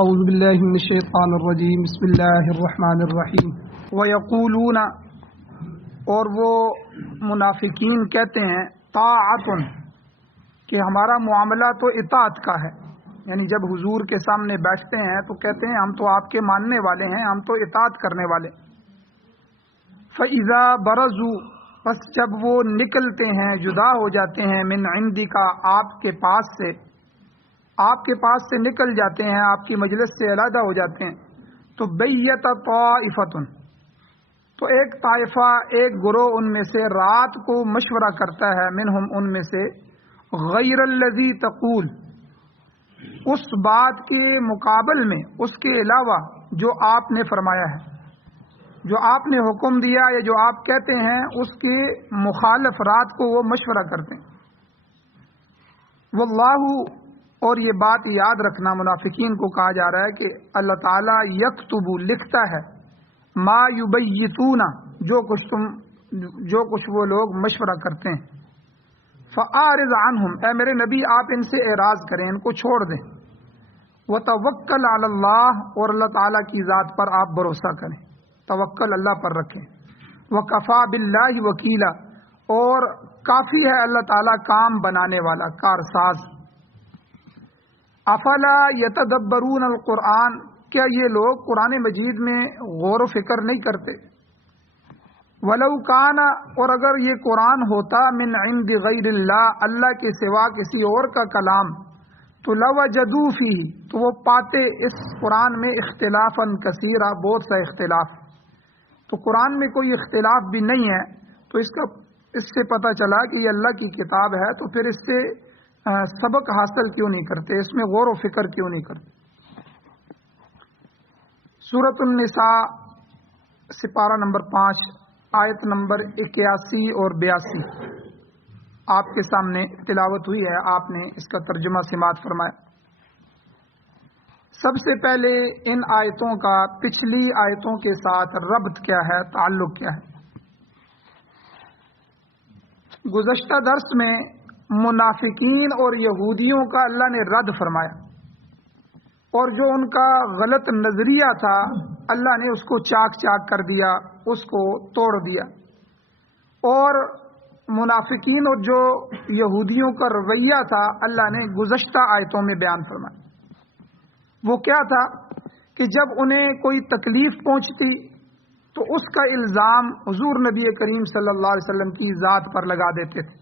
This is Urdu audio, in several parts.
اعوذ باللہ من الشیطان الرجیم بسم اللہ الرحمن الرحیم ویقولون، اور وہ منافقین کہتے ہیں طاعۃ، کہ ہمارا معاملہ تو اطاعت کا ہے، یعنی جب حضور کے سامنے بیٹھتے ہیں تو کہتے ہیں ہم تو آپ کے ماننے والے ہیں، ہم تو اطاعت کرنے والے۔ فَإِذَا بَرَزُوا، پس جب وہ نکلتے ہیں، جدا ہو جاتے ہیں، من عندک، آپ کے پاس سے، آپ کے پاس سے نکل جاتے ہیں، آپ کی مجلس سے علیحدہ ہو جاتے ہیں، تو بیت طائفۃ، تو ایک طائفہ، ایک گروہ ان میں سے رات کو مشورہ کرتا ہے، منہم، ان میں سے، غیر الذی تقول، اس بات کے مقابل میں، اس کے علاوہ جو آپ نے فرمایا ہے، جو آپ نے حکم دیا یا جو آپ کہتے ہیں اس کے مخالف رات کو وہ مشورہ کرتے ہیں۔ واللہ، اور یہ بات یاد رکھنا، منافقین کو کہا جا رہا ہے کہ اللہ تعالیٰ یکتب، لکھتا ہے، ما یبیتون، جو کچھ وہ لوگ مشورہ کرتے ہیں۔ فاعرض عنہم، اے میرے نبی آپ ان سے اعراض کریں، ان کو چھوڑ دیں۔ وتوکل علی اللہ، اور اللہ تعالیٰ کی ذات پر آپ بھروسہ کریں، توکل اللہ پر رکھیں۔ وکفی باللہ وکیلا، اور کافی ہے اللہ تعالیٰ کام بنانے والا، کارساز۔ افلا یتدبرون القرآن، کیا یہ لوگ قرآن مجید میں غور و فکر نہیں کرتے؟ ولو کان، اور اگر یہ قرآن ہوتا، من عند غیر اللہ، اللہ کے سوا کسی اور کا کلام، تو لوجدوا فیہ، تو وہ پاتے اس قرآن میں اختلافا کثیرا، بہت سا اختلاف۔ تو قرآن میں کوئی اختلاف بھی نہیں ہے، تو اس سے پتہ چلا کہ یہ اللہ کی کتاب ہے، تو پھر اس سے سبق حاصل کیوں نہیں کرتے، اس میں غور و فکر کیوں نہیں کرتے؟ سورۃ النساء، سپارہ نمبر 5، آیت نمبر 81 اور 82 آپ کے سامنے تلاوت ہوئی ہے، آپ نے اس کا ترجمہ سماعت فرمایا۔ سب سے پہلے ان آیتوں کا پچھلی آیتوں کے ساتھ ربط کیا ہے، تعلق کیا ہے؟ گزشتہ درس میں منافقین اور یہودیوں کا اللہ نے رد فرمایا، اور جو ان کا غلط نظریہ تھا اللہ نے اس کو چاک چاک کر دیا، اس کو توڑ دیا۔ اور منافقین اور جو یہودیوں کا رویہ تھا اللہ نے گزشتہ آیتوں میں بیان فرمایا۔ وہ کیا تھا کہ جب انہیں کوئی تکلیف پہنچتی تو اس کا الزام حضور نبی کریم صلی اللہ علیہ وسلم کی ذات پر لگا دیتے تھے۔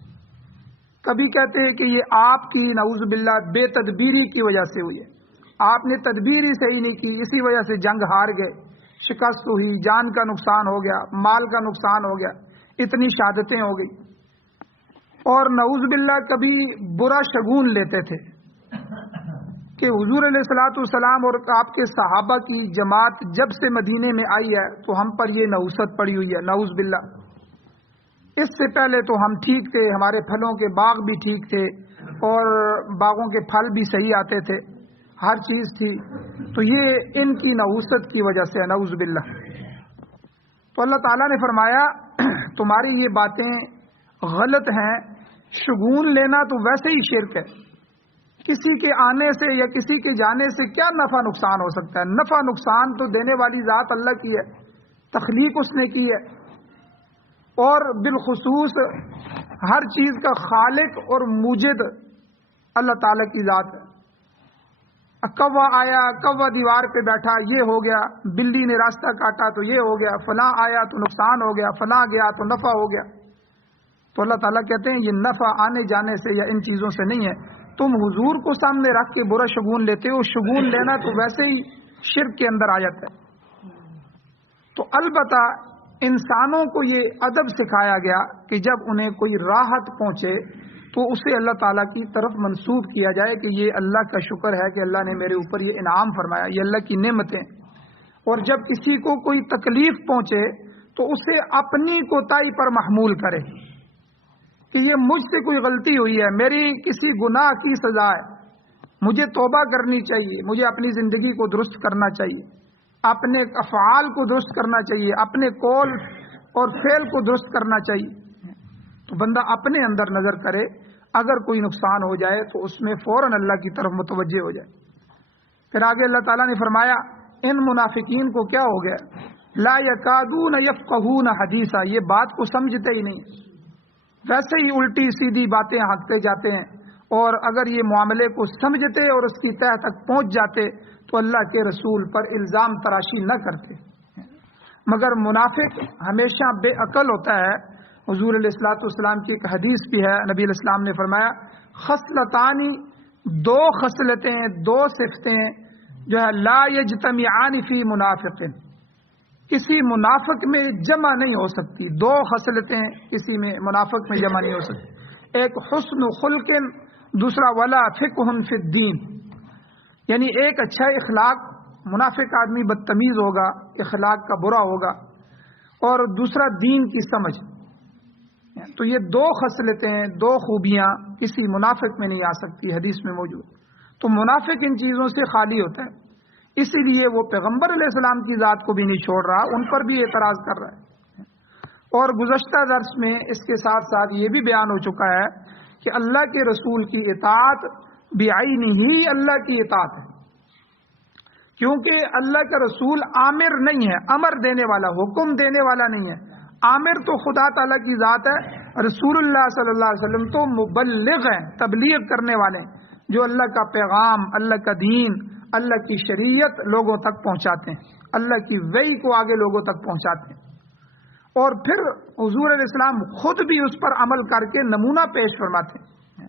کبھی کہتے ہیں کہ یہ آپ کی، نعوذ باللہ، بے تدبیری کی وجہ سے ہوئی ہے، آپ نے تدبیر ہی صحیح نہیں کی، اسی وجہ سے جنگ ہار گئے، شکست ہوئی، جان کا نقصان ہو گیا، مال کا نقصان ہو گیا، اتنی شہادتیں ہو گئی۔ اور نعوذ باللہ کبھی برا شگون لیتے تھے کہ حضور علیہ الصلوۃ والسلام اور آپ کے صحابہ کی جماعت جب سے مدینے میں آئی ہے تو ہم پر یہ نحوست پڑی ہوئی ہے، نعوذ باللہ، اس سے پہلے تو ہم ٹھیک تھے، ہمارے پھلوں کے باغ بھی ٹھیک تھے اور باغوں کے پھل بھی صحیح آتے تھے، ہر چیز تھی، تو یہ ان کی نحوست کی وجہ سے ہے، نعوذ باللہ۔ تو اللہ تعالیٰ نے فرمایا تمہاری یہ باتیں غلط ہیں، شگون لینا تو ویسے ہی شرک ہے، کسی کے آنے سے یا کسی کے جانے سے کیا نفع نقصان ہو سکتا ہے؟ نفع نقصان تو دینے والی ذات اللہ کی ہے، تخلیق اس نے کی ہے، اور بالخصوص ہر چیز کا خالق اور موجد اللہ تعالیٰ کی ذات ہے۔ کوا آیا، کوا دیوار پہ بیٹھا، یہ ہو گیا، بلی نے راستہ کاٹا تو یہ ہو گیا، فلاں آیا تو نقصان ہو گیا، فلاں گیا تو نفع ہو گیا۔ تو اللہ تعالیٰ کہتے ہیں یہ نفع آنے جانے سے یا ان چیزوں سے نہیں ہے، تم حضور کو سامنے رکھ کے برا شگون لیتے ہو، شگون لینا تو ویسے ہی شرک کے اندر آ جاتا ہے۔ تو البتہ انسانوں کو یہ ادب سکھایا گیا کہ جب انہیں کوئی راحت پہنچے تو اسے اللہ تعالیٰ کی طرف منسوب کیا جائے کہ یہ اللہ کا شکر ہے کہ اللہ نے میرے اوپر یہ انعام فرمایا، یہ اللہ کی نعمتیں۔ اور جب کسی کو کوئی تکلیف پہنچے تو اسے اپنی کوتاہی پر محمول کرے کہ یہ مجھ سے کوئی غلطی ہوئی ہے، میری کسی گناہ کی سزا ہے، مجھے توبہ کرنی چاہیے، مجھے اپنی زندگی کو درست کرنا چاہیے، اپنے افعال کو درست کرنا چاہیے، اپنے قول اور فعل کو درست کرنا چاہیے۔ تو بندہ اپنے اندر نظر کرے، اگر کوئی نقصان ہو جائے تو اس میں فوراً اللہ کی طرف متوجہ ہو جائے۔ پھر آگے اللہ تعالیٰ نے فرمایا ان منافقین کو کیا ہو گیا، لا یکادون یفقہون حدیثا، یہ بات کو سمجھتے ہی نہیں، ویسے ہی الٹی سیدھی باتیں ہانکتے جاتے ہیں، اور اگر یہ معاملے کو سمجھتے اور اس کی تہ تک پہنچ جاتے تو اللہ کے رسول پر الزام تراشی نہ کرتے، مگر منافق ہمیشہ بے عقل ہوتا ہے۔ حضور علیہ الصلوۃ والسلام کی ایک حدیث بھی ہے، نبی علیہ السلام نے فرمایا خصلتانی، دو خصلتیں، دو صفتیں جو ہے لا یجتمعان فی منافق، کسی منافق میں جمع نہیں ہو سکتی، دو خصلتیں کسی میں منافق میں جمع نہیں ہو سکتی، ایک حسن خلق، دوسرا ولا فقہ فی الدین، یعنی ایک اچھا اخلاق، منافق آدمی بدتمیز ہوگا، اخلاق کا برا ہوگا، اور دوسرا دین کی سمجھ، تو یہ دو خصلتیں، دو خوبیاں کسی منافق میں نہیں آ سکتی، حدیث میں موجود۔ تو منافق ان چیزوں سے خالی ہوتا ہے، اسی لیے وہ پیغمبر علیہ السلام کی ذات کو بھی نہیں چھوڑ رہا، ان پر بھی اعتراض کر رہا ہے۔ اور گزشتہ درس میں اس کے ساتھ ساتھ یہ بھی بیان ہو چکا ہے کہ اللہ کے رسول کی اطاعت بعینہ ہی اللہ کی اطاعت ہے، کیونکہ اللہ کا رسول آمر نہیں ہے، امر دینے والا، حکم دینے والا نہیں ہے، آمر تو خدا تعالیٰ کی ذات ہے، رسول اللہ صلی اللہ علیہ وسلم تو مبلغ ہیں، تبلیغ کرنے والے ہیں، جو اللہ کا پیغام، اللہ کا دین، اللہ کی شریعت لوگوں تک پہنچاتے ہیں، اللہ کی وحی کو آگے لوگوں تک پہنچاتے ہیں، اور پھر حضور علیہ السلام خود بھی اس پر عمل کر کے نمونہ پیش فرماتے ہیں۔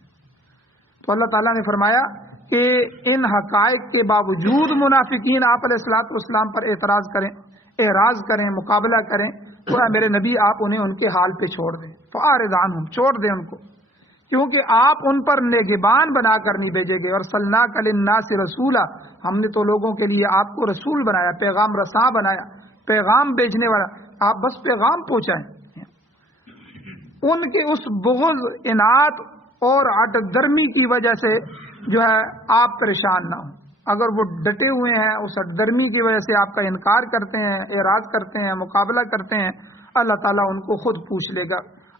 تو اللہ تعالیٰ نے فرمایا کہ ان حقائق کے باوجود منافقین آپ علیہ الصلوۃ والسلام پر اعراض کریں، مقابلہ کریں، تو اے میرے نبی آپ انہیں ان کے حال پہ چھوڑ دیں، فاعرض عنہم، چھوڑ دیں ان کو، کیونکہ آپ ان پر نگہبان بنا کر نہیں بھیجے گئے، اور ارسلناک للناس رسولا، ہم نے تو لوگوں کے لیے آپ کو رسول بنایا، پیغام رساں بنایا، پیغام بھیجنے والا، آپ بس پیغام پہنچائیں۔ ان کے اس بغض، اناد اور عٹد درمی کی وجہ سے جو ہے آپ پریشان نہ ہوں، اگر وہ ڈٹے ہوئے ہیں اس درمی کی وجہ سے آپ کا انکار کرتے ہیں، اعراض کرتے ہیں، مقابلہ کرتے ہیں، اللہ تعالیٰ ان کو خود پوچھ لے گا،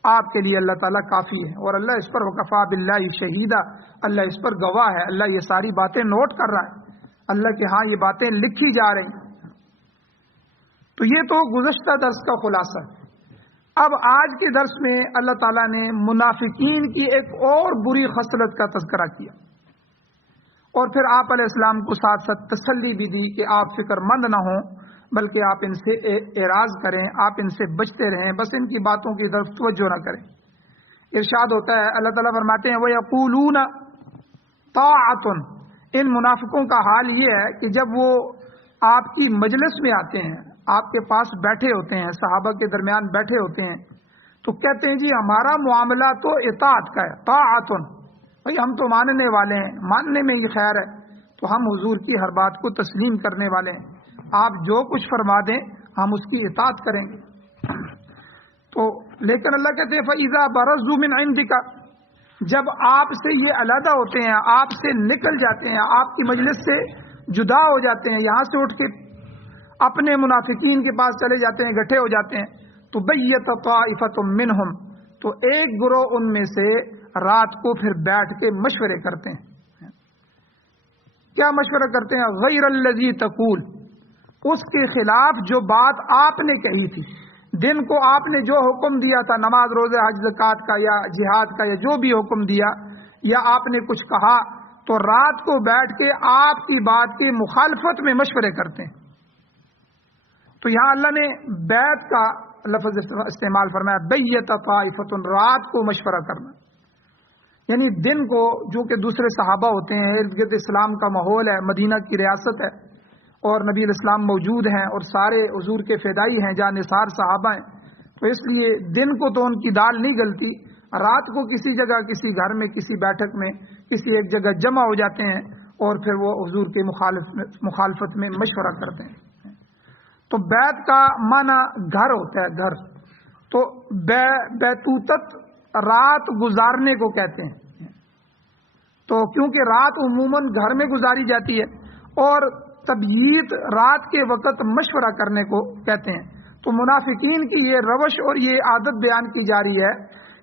آپ کے لیے اللہ تعالیٰ کافی ہے، اور اللہ اس پر وکفا باللہ شہیدہ، اللہ اس پر گواہ ہے، اللہ یہ ساری باتیں نوٹ کر رہا ہے، اللہ کے ہاں یہ باتیں لکھی جا رہی ہیں۔ تو یہ تو گزشتہ درس کا خلاصہ ہے۔ اب آج کے درس میں اللہ تعالیٰ نے منافقین کی ایک اور بری خصلت کا تذکرہ کیا، اور پھر آپ علیہ السلام کو ساتھ ساتھ تسلی بھی دی کہ آپ فکر مند نہ ہوں، بلکہ آپ ان سے اعراض کریں، آپ ان سے بچتے رہیں، بس ان کی باتوں کی طرف توجہ نہ کریں۔ ارشاد ہوتا ہے، اللہ تعالیٰ فرماتے ہیں وَيَقُولُونَ طَاعَةٌ، ان منافقوں کا حال یہ ہے کہ جب وہ آپ کی مجلس میں آتے ہیں، آپ کے پاس بیٹھے ہوتے ہیں، صحابہ کے درمیان بیٹھے ہوتے ہیں، تو کہتے ہیں جی ہمارا معاملہ تو اطاعت کا ہے، طاعتن، بھائی ہم تو ماننے والے ہیں، ماننے میں یہ خیر ہے، تو ہم حضور کی ہر بات کو تسلیم کرنے والے ہیں، آپ جو کچھ فرما دیں ہم اس کی اطاعت کریں گے۔ تو لیکن اللہ کہتے ہیں فَإِذَا بَرَزُوا مِنْ عِنْدِكَ، جب آپ سے یہ علیحدہ ہوتے ہیں، آپ سے نکل جاتے ہیں، آپ کی مجلس سے جدا ہو جاتے ہیں، یہاں سے اٹھ کے اپنے منافقین کے پاس چلے جاتے ہیں، اکٹھے ہو جاتے ہیں، تو بَيَّتَ طَائِفَةٌ مِّنْهُمْ، تو ایک گروہ ان میں سے رات کو پھر بیٹھ کے مشورے کرتے ہیں۔ کیا مشورہ کرتے ہیں؟ غیر الذی تقول، اس کے خلاف جو بات آپ نے کہی تھی، دن کو آپ نے جو حکم دیا تھا، نماز، روزہ، حج، زکوٰۃ کا یا جہاد کا یا جو بھی حکم دیا، یا آپ نے کچھ کہا، تو رات کو بیٹھ کے آپ کی بات کی مخالفت میں مشورے کرتے ہیں۔ تو یہاں اللہ نے بیعت کا لفظ استعمال فرمایا، بیت طائفۃ، رات کو مشورہ کرنا، یعنی دن کو، جو کہ دوسرے صحابہ ہوتے ہیں، ارد گرد اسلام کا ماحول ہے، مدینہ کی ریاست ہے، اور نبی الاسلام موجود ہیں، اور سارے حضور کے فدائی ہیں، جاں نثار صحابہ ہیں، تو اس لیے دن کو تو ان کی دال نہیں گلتی، رات کو کسی جگہ، کسی گھر میں، کسی بیٹھک میں، کسی ایک جگہ جمع ہو جاتے ہیں، اور پھر وہ حضور کے مخالفت میں مشورہ کرتے ہیں۔ تو بیت کا معنی گھر ہوتا ہے، گھر، تو بیتوتت رات گزارنے کو کہتے ہیں، تو کیونکہ رات عموماً گھر میں گزاری جاتی ہے، اور تبییت رات کے وقت مشورہ کرنے کو کہتے ہیں۔ تو منافقین کی یہ روش اور یہ عادت بیان کی جا رہی ہے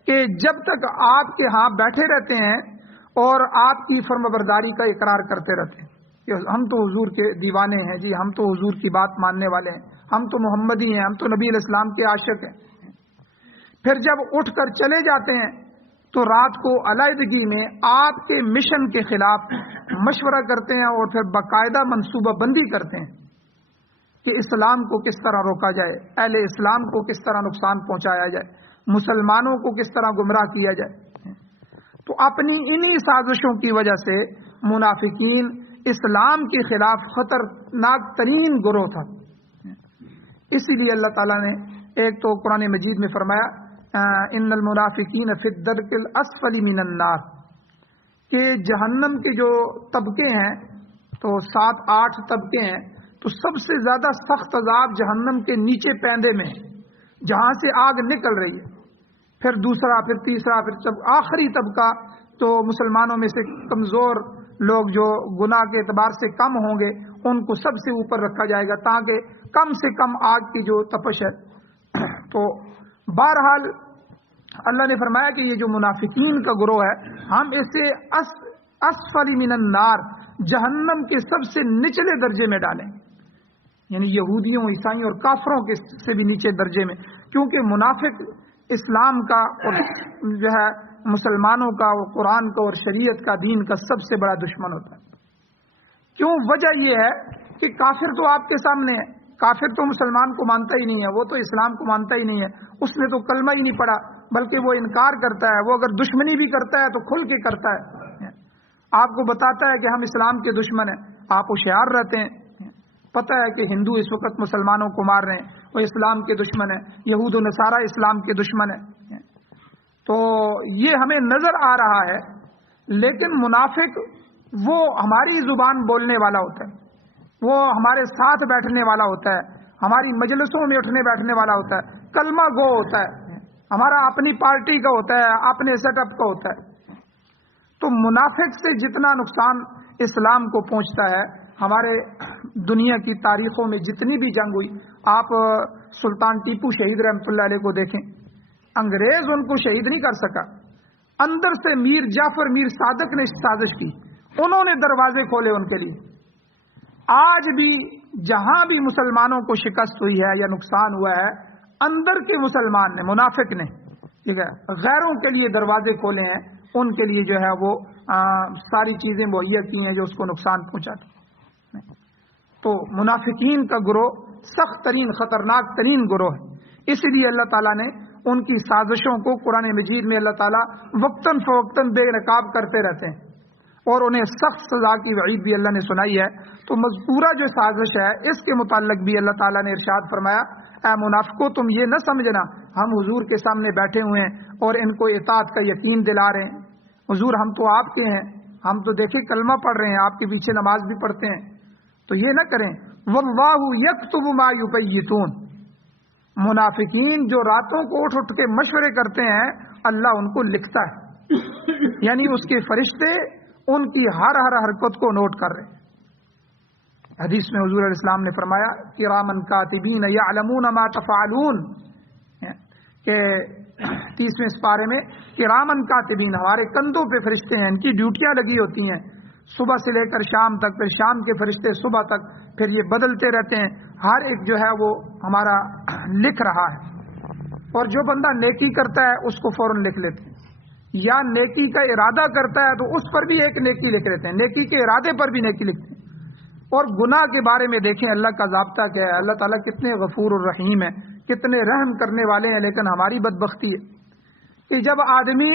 کہ جب تک آپ کے ہاں بیٹھے رہتے ہیں اور آپ کی فرمانبرداری کا اقرار کرتے رہتے ہیں، کہ ہم تو حضور کے دیوانے ہیں جی، ہم تو حضور کی بات ماننے والے ہیں، ہم تو محمدی ہیں، ہم تو نبی علیہ السلام کے عاشق ہیں۔ پھر جب اٹھ کر چلے جاتے ہیں تو رات کو علیحدگی میں آپ کے مشن کے خلاف مشورہ کرتے ہیں اور پھر باقاعدہ منصوبہ بندی کرتے ہیں کہ اسلام کو کس طرح روکا جائے، اہل اسلام کو کس طرح نقصان پہنچایا جائے، مسلمانوں کو کس طرح گمراہ کیا جائے۔ تو اپنی انہی سازشوں کی وجہ سے منافقین اسلام کے خلاف خطرناک ترین گروہ تھا۔ اسی لیے اللہ تعالیٰ نے ایک تو قرآن مجید میں فرمایا ان المنافقین فی الدرک الاسفل من النار، کہ جہنم کے جو طبقے ہیں تو 7-8 طبقے ہیں، تو سب سے زیادہ سخت عذاب جہنم کے نیچے پیندے میں ہے، جہاں سے آگ نکل رہی ہے، پھر دوسرا، پھر تیسرا، پھر آخری طبقہ تو مسلمانوں میں سے کمزور لوگ جو گناہ کے اعتبار سے کم ہوں گے ان کو سب سے اوپر رکھا جائے گا تاکہ کم سے کم آگ کی جو تپش ہے۔ تو بہرحال اللہ نے فرمایا کہ یہ جو منافقین کا گروہ ہے ہم اسے اسفل من النار، جہنم کے سب سے نچلے درجے میں ڈالیں، یعنی یہودیوں، عیسائیوں اور کافروں کے سے بھی نیچے درجے میں، کیونکہ منافق اسلام کا اور جو ہے مسلمانوں کا اور قرآن کا اور شریعت کا، دین کا سب سے بڑا دشمن ہوتا ہے۔ کیوں؟ وجہ یہ ہے کہ کافر تو آپ کے سامنے ہے، کافر تو مسلمان کو مانتا ہی نہیں ہے، وہ تو اسلام کو مانتا ہی نہیں ہے، اس نے تو کلمہ ہی نہیں پڑھا، بلکہ وہ انکار کرتا ہے، وہ اگر دشمنی بھی کرتا ہے تو کھل کے کرتا ہے، آپ کو بتاتا ہے کہ ہم اسلام کے دشمن ہیں، آپ ہوشیار رہتے ہیں، پتہ ہے کہ ہندو اس وقت مسلمانوں کو مار رہے ہیں، وہ اسلام کے دشمن ہیں، یہود و نصارہ اسلام کے دشمن ہیں، تو یہ ہمیں نظر آ رہا ہے۔ لیکن منافق وہ ہماری زبان بولنے والا ہوتا ہے، وہ ہمارے ساتھ بیٹھنے والا ہوتا ہے، ہماری مجلسوں میں اٹھنے بیٹھنے والا ہوتا ہے، کلمہ گو ہوتا ہے، ہمارا اپنی پارٹی کا ہوتا ہے، اپنے سیٹ اپ کا ہوتا ہے۔ تو منافق سے جتنا نقصان اسلام کو پہنچتا ہے، ہمارے دنیا کی تاریخوں میں جتنی بھی جنگ ہوئی، آپ سلطان ٹیپو شہید رحمۃ اللہ علیہ کو دیکھیں، انگریز ان کو شہید نہیں کر سکا، اندر سے میر جعفر میر صادق نے سازش کی، انہوں نے دروازے کھولے ان کے لیے۔ آج بھی جہاں بھی مسلمانوں کو شکست ہوئی ہے یا نقصان ہوا ہے، اندر کے مسلمان نے، منافق نے، ٹھیک ہے، غیروں کے لیے دروازے کھولے ہیں، ان کے لیے جو ہے وہ ساری چیزیں مہیا کی ہیں جو اس کو نقصان پہنچاتی۔ تو منافقین کا گروہ سخت ترین، خطرناک ترین گروہ ہے، اسی لیے اللہ تعالیٰ نے ان کی سازشوں کو قرآن مجید میں اللہ تعالیٰ وقتاً فوقتاً بے نقاب کرتے رہتے ہیں اور انہیں سخت سزا کی وعید بھی اللہ نے سنائی ہے۔ تو مذکورہ جو سازش ہے اس کے متعلق بھی اللہ تعالیٰ نے ارشاد فرمایا، اے منافقو تم یہ نہ سمجھنا ہم حضور کے سامنے بیٹھے ہوئے ہیں اور ان کو اطاعت کا یقین دلا رہے ہیں، حضور ہم تو آپ کے ہیں، ہم تو دیکھیں کلمہ پڑھ رہے ہیں، آپ کے پیچھے نماز بھی پڑھتے ہیں، تو یہ نہ کریں۔ واللہ یکتب ما یبیتون، منافقین جو راتوں کو اٹھ اٹھ کے مشورے کرتے ہیں اللہ ان کو لکھتا ہے، یعنی اس کے فرشتے ان کی ہر حرکت کو نوٹ کر رہے ہیں۔ حدیث میں حضور علیہ السلام نے فرمایا کرامن کاتبین یعلمون ما تفعلون، کہ 30ویں سپارے میں کرامن کاتبین، ہمارے کندھوں پہ فرشتے ہیں، ان کی ڈیوٹیاں لگی ہوتی ہیں صبح سے لے کر شام تک، پھر شام کے فرشتے صبح تک، پھر یہ بدلتے رہتے ہیں، ہر ایک جو ہے وہ ہمارا لکھ رہا ہے۔ اور جو بندہ نیکی کرتا ہے اس کو فوراً لکھ لیتے ہیں، یا نیکی کا ارادہ کرتا ہے تو اس پر بھی ایک نیکی لکھ لیتے ہیں، نیکی کے ارادے پر بھی نیکی لکھتے ہیں۔ اور گناہ کے بارے میں دیکھیں اللہ کا ضابطہ کیا ہے، اللہ تعالیٰ کتنے غفور الرحیم ہے، کتنے رحم کرنے والے ہیں، لیکن ہماری بدبختی ہے کہ جب آدمی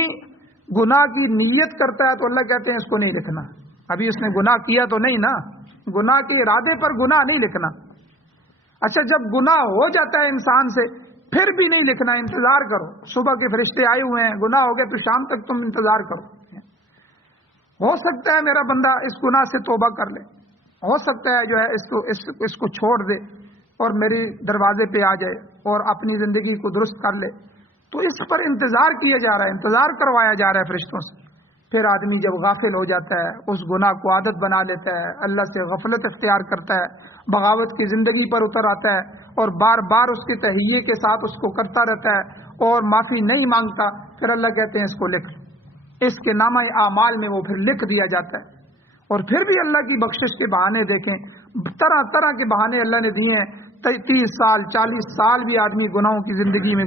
گناہ کی نیت کرتا ہے تو اللہ کہتے ہیں اس کو نہیں لکھنا، ابھی اس نے گناہ کیا تو نہیں نا، گناہ کے ارادے پر گناہ نہیں لکھنا۔ اچھا جب گناہ ہو جاتا ہے انسان سے پھر بھی نہیں لکھنا، انتظار کرو، صبح کے فرشتے آئے ہوئے ہیں، گناہ ہو گیا تو شام تک تم انتظار کرو، ہو سکتا ہے میرا بندہ اس گناہ سے توبہ کر لے، ہو سکتا ہے جو ہے اس کو چھوڑ دے اور میری دروازے پہ آ جائے اور اپنی زندگی کو درست کر لے، تو اس پر انتظار کیا جا رہا ہے، انتظار کروایا جا رہا ہے فرشتوں سے۔ پھر آدمی جب غافل ہو جاتا ہے، اس گناہ کو عادت بنا لیتا ہے، اللہ سے غفلت اختیار کرتا ہے، بغاوت کی زندگی پر اتر آتا ہے اور بار بار اس کے تہیے کے ساتھ اس کو کرتا رہتا ہے اور معافی نہیں مانگتا، پھر اللہ کہتے ہیں اس کو لکھ، اس کے نامہ اعمال میں وہ پھر لکھ دیا جاتا ہے۔ اور پھر بھی اللہ کی بخشش کے بہانے دیکھیں، طرح طرح کے بہانے اللہ نے دیے ہیں. 30 سال 40 سال بھی آدمی گناہوں کی زندگی میں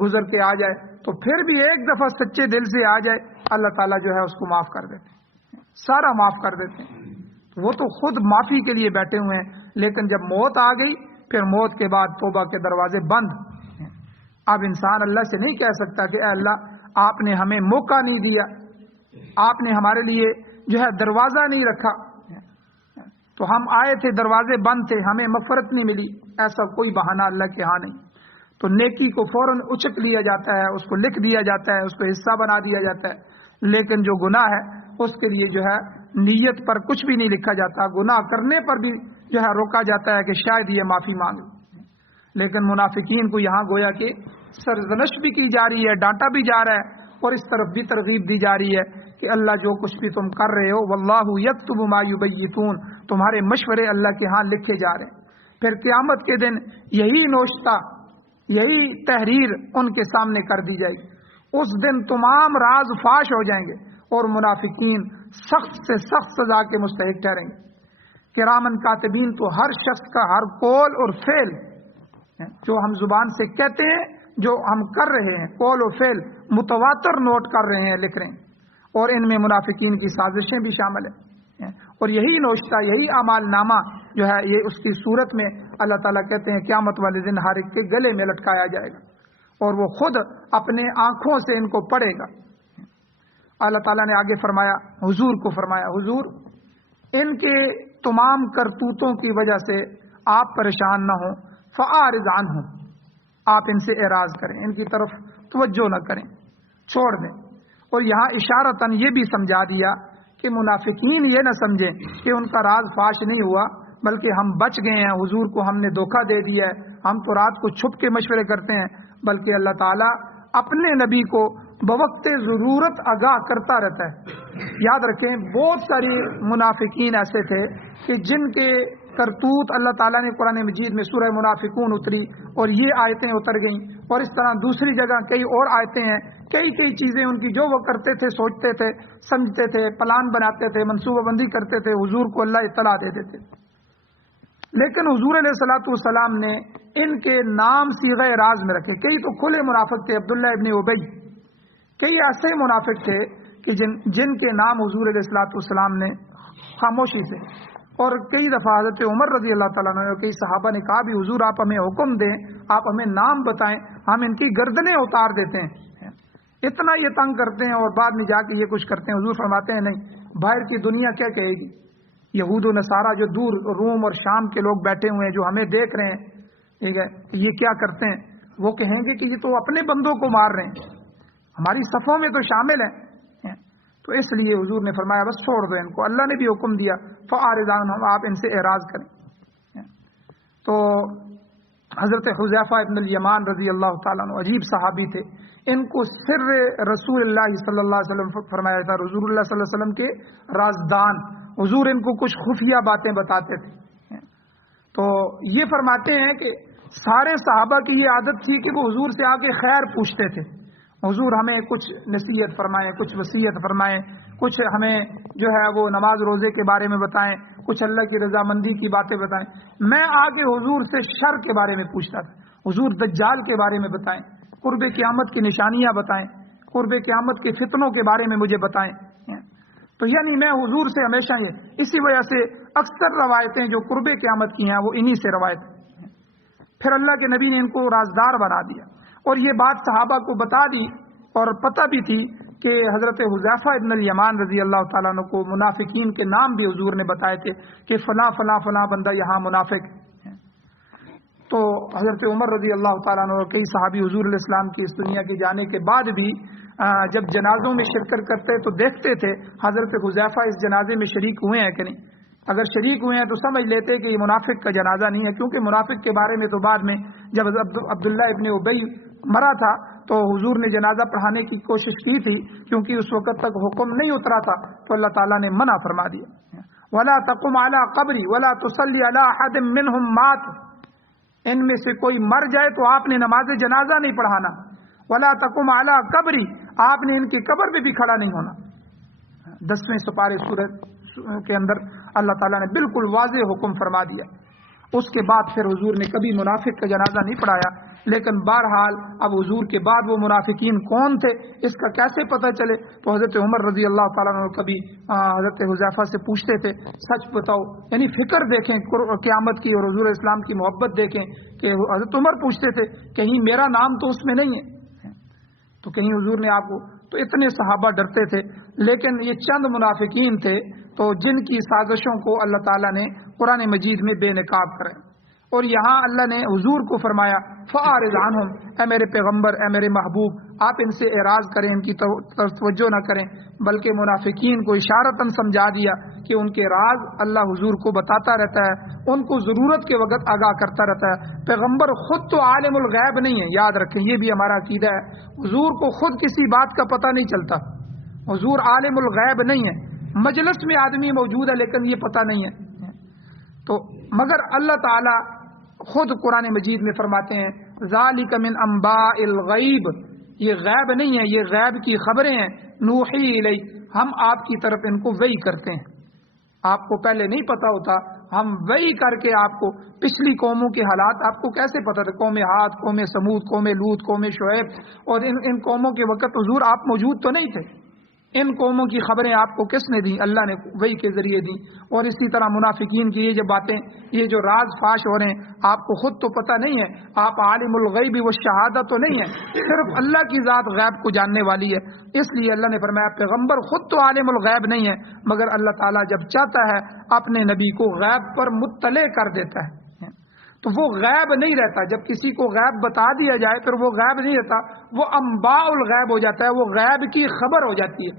گزر کے آ جائے تو پھر بھی ایک دفعہ سچے دل سے آ جائے، اللہ تعالیٰ جو ہے اس کو معاف کر دیتے ہیں، سارا معاف کر دیتے ہیں. وہ تو خود معافی کے لیے بیٹھے ہوئے ہیں، لیکن جب موت آ گئی پھر موت کے بعد توبہ کے دروازے بند. اب انسان اللہ سے نہیں کہہ سکتا کہ اے اللہ آپ نے ہمیں موقع نہیں دیا، آپ نے ہمارے لیے جو ہے دروازہ نہیں رکھا، تو ہم آئے تھے دروازے بند تھے، ہمیں مغفرت نہیں ملی. ایسا کوئی بہانہ اللہ کے ہاں نہیں. تو نیکی کو فوراً اچک لیا جاتا ہے، اس کو لکھ دیا جاتا ہے، اس کو حصہ بنا دیا جاتا ہے. لیکن جو گناہ ہے اس کے لیے جو ہے نیت پر کچھ بھی نہیں لکھا جاتا، گناہ کرنے پر بھی جو ہے روکا جاتا ہے کہ شاید یہ معافی مانگے. لیکن منافقین کو یہاں گویا کہ سرزنش بھی کی جا رہی ہے، ڈانٹا بھی جا رہا ہے، اور اس طرف بھی ترغیب دی جا رہی ہے کہ اللہ جو کچھ بھی تم کر رہے ہو واللہ یکتب ما یبیتون، تمہارے مشورے اللہ کے ہاں لکھے جا رہے ہیں. پھر قیامت کے دن یہی نوشتہ، یہی تحریر ان کے سامنے کر دی جائے گی. اس دن تمام راز فاش ہو جائیں گے اور منافقین سخت سے سخت سزا کے مستحق ٹھہریں گے. کرامن کاتبین تو ہر شخص کا ہر قول اور فعل جو ہم زبان سے کہتے ہیں، جو ہم کر رہے ہیں، قول و فعل متواتر نوٹ کر رہے ہیں، لکھ رہے ہیں. اور ان میں منافقین کی سازشیں بھی شامل ہیں. اور یہی نوشتہ، یہی اعمال نامہ جو ہے یہ اس کی صورت میں اللہ تعالیٰ کہتے ہیں قیامت والے دن ہر ایک کے گلے میں لٹکایا جائے گا اور وہ خود اپنے آنکھوں سے ان کو پڑھے گا. اللہ تعالیٰ نے آگے فرمایا، حضور کو فرمایا، حضور ان کے تمام کرتوتوں کی وجہ سے آپ پریشان نہ ہوں، فاعرض عنہم، آپ ان سے اعراض کریں، ان کی طرف توجہ نہ کریں، چھوڑ دیں. اور یہاں اشارتاً یہ بھی سمجھا دیا کہ منافقین یہ نہ سمجھیں کہ ان کا راز فاش نہیں ہوا، بلکہ ہم بچ گئے ہیں، حضور کو ہم نے دھوکہ دے دیا ہے، ہم تو رات کو چھپ کے مشورے کرتے ہیں. بلکہ اللہ تعالیٰ اپنے نبی کو بوقت ضرورت آگاہ کرتا رہتا ہے. یاد رکھیں بہت ساری منافقین ایسے تھے کہ جن کے کرتوت اللہ تعالیٰ نے قرآن مجید میں سورہ منافقون اتری اور یہ آیتیں اتر گئیں، اور اس طرح دوسری جگہ کئی اور آیتیں ہیں. کئی چیزیں ان کی جو وہ کرتے تھے، سوچتے تھے، سمجھتے تھے، پلان بناتے تھے، منصوبہ بندی کرتے تھے، حضور کو اللہ اطلاع دے دیتے. لیکن حضور علیہ الصلوۃ والسلام نے ان کے نام صیغہ راز میں رکھے. کئی تو کھلے منافق تھے، عبداللہ ابن ابی، کئی ایسے منافق تھے کہ جن کے نام حضور علیہ الصلوۃ والسلام نے خاموشی سے، اور کئی دفعہ حضرت عمر رضی اللہ تعالیٰ عنہ، کئی صحابہ نے کہا بھی حضور آپ ہمیں حکم دیں، آپ ہمیں نام بتائیں، ہم ان کی گردنیں اتار دیتے ہیں. اتنا یہ تنگ کرتے ہیں اور بعد میں جا کے یہ کچھ کرتے ہیں. حضور فرماتے ہیں نہیں، باہر کی دنیا کیا کہے گی، یہود و نصارہ جو دور روم اور شام کے لوگ بیٹھے ہوئے ہیں جو ہمیں دیکھ رہے ہیں، ٹھیک ہے، یہ کیا کرتے ہیں، وہ کہیں گے کہ یہ تو اپنے بندوں کو مار رہے ہیں، ہماری صفوں میں تو شامل ہیں. تو اس لیے حضور نے فرمایا بس چھوڑ دو ان کو. اللہ نے بھی حکم دیا فاعرض عنہم، آپ ان سے اعراض کریں. تو حضرت حذیفہ ابن الیمان رضی اللہ تعالیٰ عنہ عجیب صحابی تھے. ان کو سر رسول اللہ صلی اللہ علیہ وسلم فرمایا تھا، رسول اللہ صلی اللہ علیہ وسلم کے رازدان. حضور ان کو کچھ خفیہ باتیں بتاتے تھے. تو یہ فرماتے ہیں کہ سارے صحابہ کی یہ عادت تھی کہ وہ حضور سے آ کے خیر پوچھتے تھے، حضور ہمیں کچھ نصیحت فرمائیں، کچھ وصیت فرمائیں، کچھ ہمیں جو ہے وہ نماز روزے کے بارے میں بتائیں، کچھ اللہ کی رضامندی کی باتیں بتائیں. میں آگے حضور سے شر کے بارے میں پوچھتا تھا، حضور دجال کے بارے میں بتائیں، قرب قیامت کی نشانیاں بتائیں، قرب قیامت کے فتنوں کے بارے میں مجھے بتائیں. تو یعنی میں حضور سے ہمیشہ اسی وجہ سے اکثر روایتیں جو قرب قیامت کی ہیں وہ انہی سے روایت. پھر اللہ کے نبی نے ان کو رازدار بنا دیا اور یہ بات صحابہ کو بتا دی، اور پتہ بھی تھی کہ حضرت حذیفہ ابن الیمان رضی اللہ تعالیٰ عنہ کو منافقین کے نام بھی حضور نے بتائے تھے کہ فلاں فلاں فلاں بندہ یہاں منافق ہے. تو حضرت عمر رضی اللہ تعالیٰ عنہ اور کئی صحابی حضور علیہ السلام کی اس دنیا کے جانے کے بعد بھی جب جنازوں میں شرکت کرتے تو دیکھتے تھے حضرت حذیفہ اس جنازے میں شریک ہوئے ہیں کہ نہیں. اگر شریک ہوئے ہیں تو سمجھ لیتے کہ یہ منافق کا جنازہ نہیں ہے، کیونکہ منافق کے بارے میں تو بعد میں جب عبداللہ ابن ابی مرا تھا تو حضور نے جنازہ پڑھانے کی کوشش کی تھی، کیونکہ اس وقت تک حکم نہیں اترا تھا، تو اللہ تعالیٰ نے منع فرما دیا. وَلَا تَقُمْ عَلَىٰ قَبْرِي وَلَا تُصَلِّ عَلَىٰ أَحَدٍ مِّنْهُمْ مَاتَ، ان میں سے کوئی مر جائے تو آپ نے نماز جنازہ نہیں پڑھانا. وَلَا تَقُمْ عَلَىٰ قَبْرِي، آپ نے ان کی قبر پہ بھی کھڑا نہیں ہونا. 10ویں سپارے کے اندر اللہ تعالیٰ نے بالکل واضح حکم فرما دیا۔ اس کے بعد پھر حضور نے کبھی منافق کا جنازہ نہیں پڑھایا، لیکن بہرحال اب حضور کے بعد وہ منافقین کون تھے اس کا کیسے پتہ چلے؟ تو حضرت عمر رضی اللہ تعالیٰ عنہ کبھی حضرت حذیفہ سے پوچھتے تھے سچ بتاؤ، یعنی فکر دیکھیں قیامت کی اور حضور اسلام کی محبت دیکھیں کہ حضرت عمر پوچھتے تھے کہیں میرا نام تو اس میں نہیں ہے، تو کہیں حضور نے آپ کو، تو اتنے صحابہ ڈرتے تھے۔ لیکن یہ چند منافقین تھے تو جن کی سازشوں کو اللہ تعالیٰ نے قرآن مجید میں بے نقاب کرے، اور یہاں اللہ نے حضور کو فرمایا فَأَعْرِضْ عَنْهُمْ، اے میرے پیغمبر، اے میرے محبوب، آپ ان سے اعراض کریں، ان کی توجہ نہ کریں، بلکہ منافقین کو اشارتاً سمجھا دیا کہ ان کے راز اللہ حضور کو بتاتا رہتا ہے، ان کو ضرورت کے وقت آگاہ کرتا رہتا ہے۔ پیغمبر خود تو عالم الغیب نہیں ہے، یاد رکھیں یہ بھی ہمارا عقیدہ ہے، حضور کو خود کسی بات کا پتہ نہیں چلتا، حضور عالم الغیب نہیں ہے، مجلس میں آدمی موجود ہے لیکن یہ پتہ نہیں ہے، تو مگر اللہ تعالی خود قرآن مجید میں فرماتے ہیں ذالک من انباء الغیب، یہ غیب نہیں ہے، یہ غیب کی خبریں ہیں، نوحی الیک، ہم آپ کی طرف ان کو وحی کرتے ہیں، آپ کو پہلے نہیں پتا ہوتا، ہم وحی کر کے آپ کو پچھلی قوموں کے حالات آپ کو کیسے پتا تھے، قوم عاد، قوم سمود، قوم لوط، قوم شعیب، اور ان قوموں کے وقت حضور آپ موجود تو نہیں تھے، ان قوموں کی خبریں آپ کو کس نے دی؟ اللہ نے وحی کے ذریعے دی۔ اور اسی طرح منافقین کی یہ جو باتیں، یہ جو راز فاش ہو رہے ہیں، آپ کو خود تو پتہ نہیں ہے، آپ عالم الغیب والشہادہ تو نہیں ہے، صرف اللہ کی ذات غیب کو جاننے والی ہے، اس لیے اللہ نے فرمایا پیغمبر خود تو عالم الغیب نہیں ہے، مگر اللہ تعالیٰ جب چاہتا ہے اپنے نبی کو غیب پر مطلع کر دیتا ہے، تو وہ غیب نہیں رہتا، جب کسی کو غیب بتا دیا جائے پھر وہ غیب نہیں رہتا، وہ انباء الغیب ہو جاتا ہے، وہ غیب کی خبر ہو جاتی ہے۔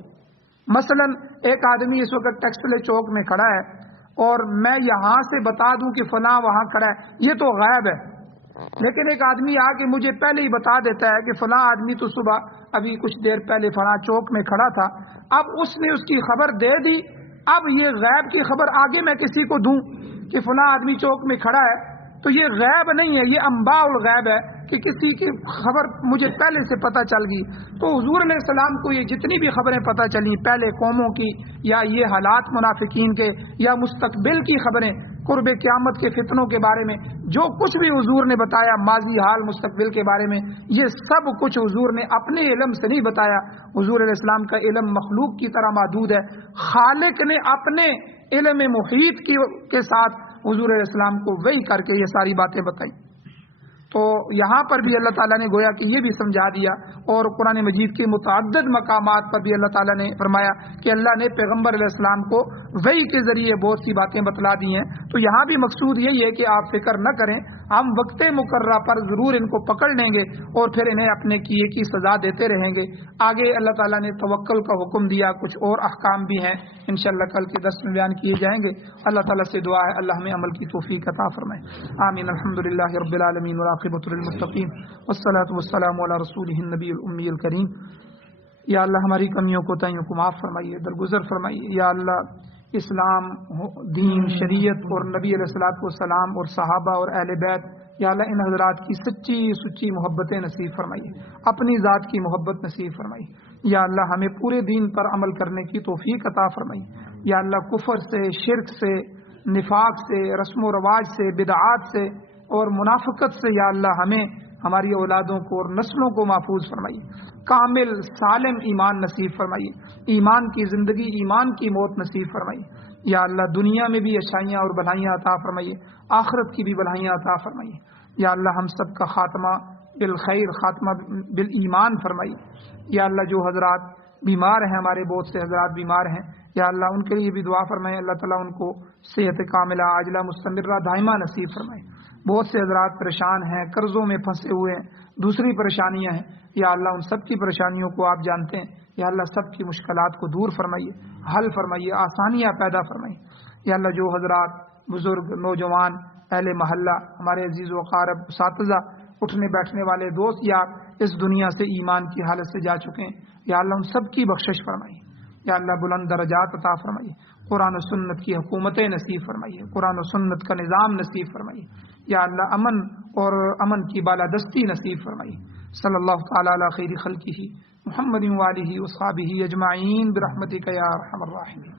مثلا ایک آدمی اس وقت ٹیکسلے چوک میں کھڑا ہے اور میں یہاں سے بتا دوں کہ فلاں وہاں کھڑا ہے، یہ تو غیب ہے، لیکن ایک آدمی آ کے مجھے پہلے ہی بتا دیتا ہے کہ فلاں آدمی تو صبح ابھی کچھ دیر پہلے فلاں چوک میں کھڑا تھا، اب اس نے اس کی خبر دے دی، اب یہ غیب کی خبر آگے میں کسی کو دوں کہ فلاں آدمی چوک میں کھڑا ہے، تو یہ غیب نہیں ہے، یہ انباء الغیب ہے کہ کسی کی خبر مجھے پہلے سے پتہ چل گئی۔ تو حضور علیہ السلام کو یہ جتنی بھی خبریں پتہ چلی پہلے قوموں کی، یا یہ حالات منافقین کے، یا مستقبل کی خبریں، قرب قیامت کے فتنوں کے بارے میں جو کچھ بھی حضور نے بتایا، ماضی حال مستقبل کے بارے میں، یہ سب کچھ حضور نے اپنے علم سے نہیں بتایا، حضور علیہ السلام کا علم مخلوق کی طرح محدود ہے، خالق نے اپنے علم محیط کے ساتھ حضور علیہ السلام کو وحی کر کے یہ ساری باتیں بتائیں۔ تو یہاں پر بھی اللہ تعالیٰ نے گویا کہ یہ بھی سمجھا دیا، اور قرآن مجید کے متعدد مقامات پر بھی اللہ تعالیٰ نے فرمایا کہ اللہ نے پیغمبر علیہ السلام کو وحی کے ذریعے بہت سی باتیں بتلا دی ہیں۔ تو یہاں بھی مقصود یہی ہے کہ آپ فکر نہ کریں، ہم وقت مقررہ پر ضرور ان کو پکڑ لیں گے اور پھر انہیں اپنے کیے کی سزا دیتے رہیں گے۔ آگے اللہ تعالیٰ نے توکل کا حکم دیا، کچھ اور احکام بھی ہیں، انشاءاللہ کل کے درس میں بیان کیے جائیں گے۔ اللہ تعالیٰ سے دعا ہے اللہ ہمیں عمل کی توفیق عطا فرمائے، آمین۔ الحمدللہ رب العالمین والعاقبۃ للمتقین والصلاۃ والسلام علی رسولہ النبی الامی الکریم۔ یا اللہ ہماری کمیوں کو تائیوں کو معاف فرمائیے، درگزر فرمائیے۔ یا اللہ اسلام، دین، شریعت اور نبی علیہ الصلوۃ والسلام اور صحابہ اور اہل بیت، یا اللہ ان حضرات کی سچی سچی محبتیں نصیب فرمائیے، اپنی ذات کی محبت نصیب فرمائیے۔ یا اللہ ہمیں پورے دین پر عمل کرنے کی توفیق عطا فرمائیے۔ یا اللہ کفر سے، شرک سے، نفاق سے، رسم و رواج سے، بدعات سے اور منافقت سے یا اللہ ہمیں، ہماری اولادوں کو اور نسلوں کو محفوظ فرمائیے۔ کامل سالم ایمان نصیب فرمائیے، ایمان کی زندگی، ایمان کی موت نصیب فرمائیے۔ یا اللہ دنیا میں بھی اچھائیاں اور بھلائیاں عطا فرمائیے، آخرت کی بھی بھلائیاں عطا فرمائیے۔ یا اللہ ہم سب کا خاتمہ بالخیر، خاتمہ بالایمان فرمائیے۔ یا اللہ جو حضرات بیمار ہیں، ہمارے بہت سے حضرات بیمار ہیں، یا اللہ ان کے لیے بھی دعا فرمائے، اللہ تعالیٰ ان کو صحت کاملہ عاجلہ مستمرہ دائمہ نصیب فرمائے۔ بہت سے حضرات پریشان ہیں، قرضوں میں پھنسے ہوئے ہیں، دوسری پریشانیاں ہیں، یا اللہ ان سب کی پریشانیوں کو آپ جانتے ہیں، یا اللہ سب کی مشکلات کو دور فرمائیے، حل فرمائیے، آسانیاں پیدا فرمائیے۔ یا اللہ جو حضرات بزرگ، نوجوان، اہل محلہ، ہمارے عزیز و اقارب، اساتذہ، اٹھنے بیٹھنے والے دوست یا اس دنیا سے ایمان کی حالت سے جا چکے ہیں، یا اللہ ان سب کی بخشش فرمائیے۔ یا اللہ بلند درجات عطا فرمائیے، قرآن و سنت کی حکومتیں نصیب فرمائیے، قرآن و سنت کا نظام نصیب فرمائیے۔ یا اللہ امن اور امن کی بالادستی نصیب فرمائیے۔ صلی اللہ تعالی علی خیر خلقہ محمد و آلہ و صحبہ اجمعین برحمتک یا ارحم الراحمین۔